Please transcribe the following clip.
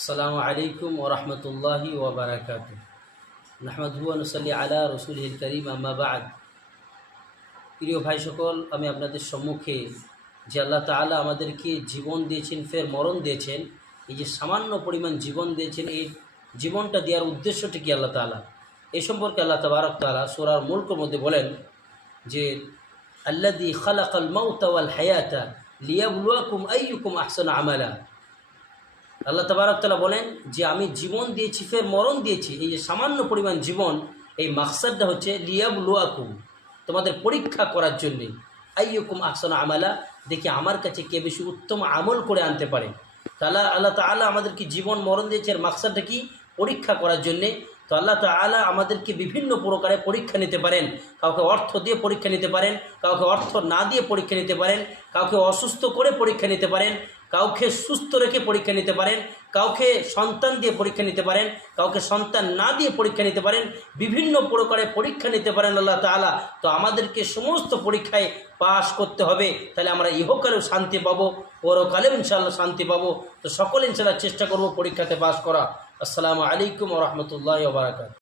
আসসালামু আলাইকুম ওয়া রাহমাতুল্লাহি ওয়া বারাকাতুহু। নাহমাদুহু ওয়া নুসাল্লি আলা রাসূলিল কারীম, আম্মা বা'দ। প্রিয় ভাই সকল, আমি আপনাদের সম্মুখে যে আল্লাহ তাআলা আমাদেরকে জীবন দিয়েছেন, ফের মরণ দিয়েছেন, এই যে সামান্য পরিমাণ জীবন দিয়েছেন, এই জীবনটা দেওয়ার উদ্দেশ্যটা কি আল্লাহ তাআলা, এই সম্পর্কে আল্লাহ তাবারক তাআলা সূরা মুলকের মধ্যে বলেন যে আল্লাযী খালাকাল মাউতা ওয়াল হায়াতা লিয়াবলুয়াকুম আইয়ুকুম আহসানু আমালা। আল্লাহ তাবারক তাআলা বলেন যে আমি জীবন দিয়েছি, ফের মরণ দিয়েছি। এই যে সামান্য পরিমাণ জীবন, এই মাকসাদটা হচ্ছে লিয়াবলুয়াকুম, তোমাদের পরীক্ষা করার জন্যে। আইয়ুকুম আহসানু আমালা, দেখি আমার কাছে কে বেশি উত্তম আমল করে আনতে পারে। তাহলে আল্লাহ তাআলা আমাদেরকে জীবন মরণ দিয়েছে, এর মাকসাদটা কি? পরীক্ষা করার জন্যে। তো আল্লাহ তাআলা আমাদেরকে বিভিন্ন প্রকারে পরীক্ষা নিতে পারেন। কাউকে অর্থ দিয়ে পরীক্ষা নিতে পারেন, কাউকে অর্থ না দিয়ে পরীক্ষা নিতে পারেন, কাউকে অসুস্থ করে পরীক্ষা নিতে পারেন, কাউকে সুস্থ রেখে পরীক্ষা নিতে পারেন, কাউকে সন্তান দিয়ে পরীক্ষা নিতে পারেন, কাউকে সন্তান না দিয়ে পরীক্ষা নিতে পারেন, বিভিন্ন প্রকারে পরীক্ষা নিতে পারেন আল্লাহ তাআলা। তো আমাদেরকে সমস্ত পরীক্ষায় পাশ করতে হবে, তাহলে আমরা ইহকালেও শান্তি পাবো, পরকালেও ইনশাআল্লাহ শান্তি পাবো। তো সকলে ইনশাআল্লাহ চেষ্টা করব পরীক্ষাতে পাশ করা। আসসালামু আলাইকুম ওয়া রাহমাতুল্লাহি ওয়া বারাকাতুহু।